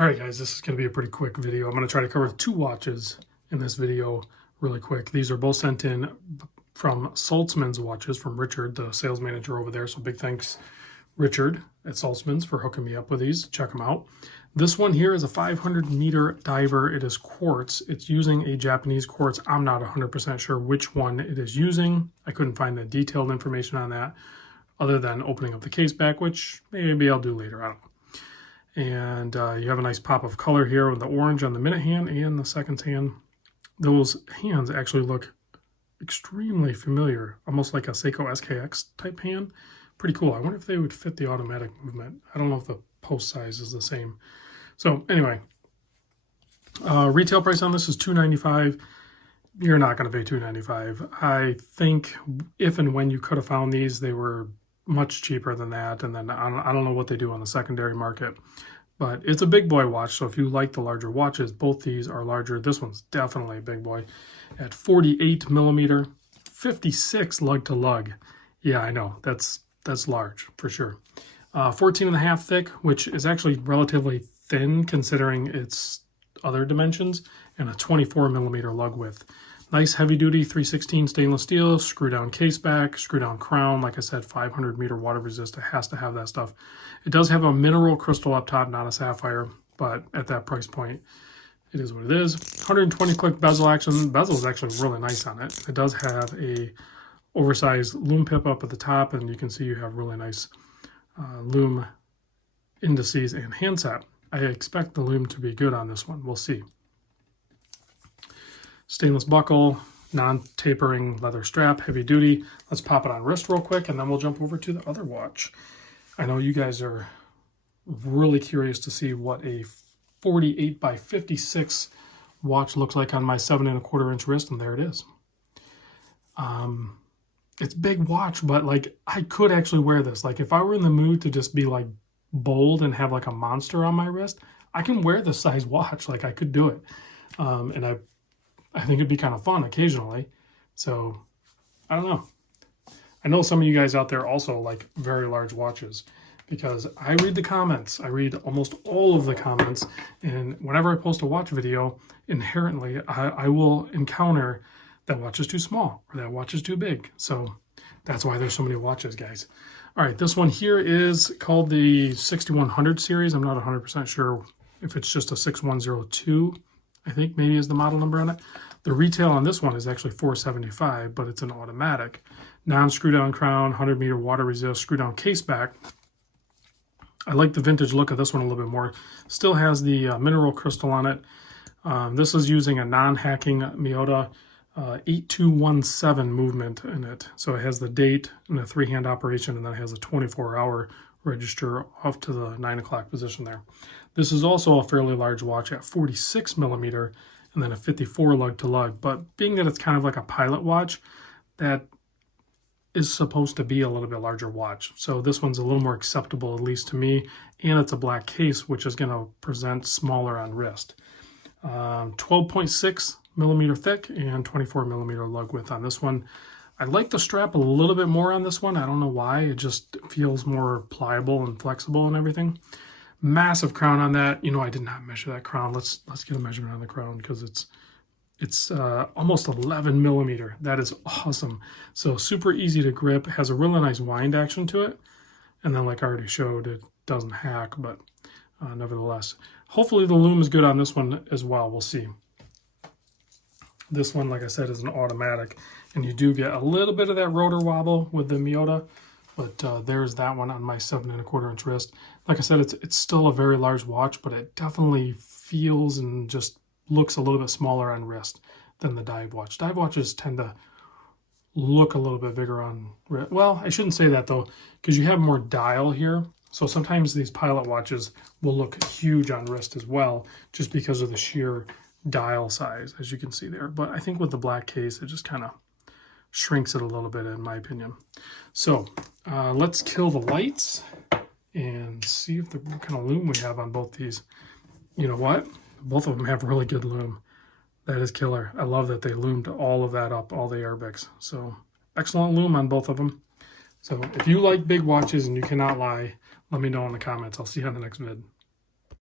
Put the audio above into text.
All right, guys, this is going to be a pretty quick video. I'm going to try to cover 2 watches in this video really quick. These are both sent in from Saltzman's watches from Richard, the sales manager over there. So big thanks, Richard at Saltzman's, for hooking me up with these. Check them out. This one here is a 500-meter diver. It is quartz. It's using a Japanese quartz. I'm not 100% sure which one it is using. I couldn't find the detailed information on that other than opening up the case back, which maybe I'll do later. I don't know. And you have a nice pop of color here with the orange on the minute hand and the seconds hand. Those hands actually look extremely familiar, almost like a Seiko SKX type hand. Pretty cool. I wonder if they would fit the automatic movement. I don't know if the post size is the same. So anyway, retail price on this is $295. You're not going to pay $295. I think if and when you could have found these, they were much cheaper than that. And then I don't know what they do on the secondary market, but it's a big boy watch. So if you like the larger watches, both these are larger. This one's definitely a big boy at 48 millimeter, 56 lug to lug. Yeah, I know that's large for sure. 14 and a half thick, which is actually relatively thin considering its other dimensions, and a 24 millimeter lug width. Nice heavy duty 316 stainless steel, screw down case back, screw down crown. Like I said, 500 meter water resist. It has to have that stuff. It does have a mineral crystal up top, not a sapphire, but at that price point, it is what it is. 120 click bezel action. Bezel is actually really nice on it. It does have a oversized lume pip up at the top, and you can see you have really nice lume indices and handset. I expect the lume to be good on this one. We'll see. Stainless buckle, non-tapering leather strap, heavy duty. Let's pop it on wrist real quick, and then we'll jump over to the other watch. I know you guys are really curious to see what a 48 by 56 watch looks like on my 7 1/4 inch wrist, and there it is. It's a big watch, but like I could actually wear this. Like if I were in the mood to just be like bold and have like a monster on my wrist, I can wear this size watch. Like I could do it. And I think it'd be kind of fun occasionally. So I don't know. I know some of you guys out there also like very large watches, because I read the comments. I read almost all of the comments, and whenever I post a watch video, inherently I will encounter that watch is too small or that watch is too big. So that's why there's so many watches, guys. All right, this one here is called the 6100 series. I'm not 100% sure if it's just a 6102. I think maybe is the model number on it. The retail on this one is actually $475, but it's an automatic. Non-screw down crown, 100 meter water resist, screw down case back. I like the vintage look of this one a little bit more. Still has the mineral crystal on it. This is using a non-hacking Miyota 8217 movement in it. So it has the date and a 3-hand operation, and then it has a 24-hour register off to the 9 o'clock position there. This is also a fairly large watch at 46 millimeter and then a 54 lug to lug. But being that it's kind of like a pilot watch, that is supposed to be a little bit larger watch. So this one's a little more acceptable, at least to me. And it's a black case, which is going to present smaller on wrist. 12.6 millimeter thick and 24 millimeter lug width on this one. I like the strap a little bit more on this one. I don't know why. It just feels more pliable and flexible and everything. Massive crown on that. You know, I did not measure that crown. Let's get a measurement on the crown, because it's almost 11 millimeter. That is awesome. So super easy to grip. It has a really nice wind action to it. And then, like I already showed, it doesn't hack, but nevertheless. Hopefully the lume is good on this one as well. We'll see. This one, like I said, is an automatic, and you do get a little bit of that rotor wobble with the Miyota, but there's that one on my 7 1/4 inch wrist. Like I said, it's still a very large watch, but it definitely feels and just looks a little bit smaller on wrist than the dive watch. Dive watches tend to look a little bit bigger on wrist. Well, I shouldn't say that though, because you have more dial here. So sometimes these pilot watches will look huge on wrist as well, just because of the sheer dial size, as you can see there. But I think with the black case, it just kind of shrinks it a little bit, in my opinion. So let's kill the lights and see what kind of lume we have on both these. You know what? Both of them have really good lume. That is killer. I love that they loomed all of that up, all the airbags. So excellent lume on both of them. So if you like big watches and you cannot lie, let me know in the comments. I'll see you on the next vid.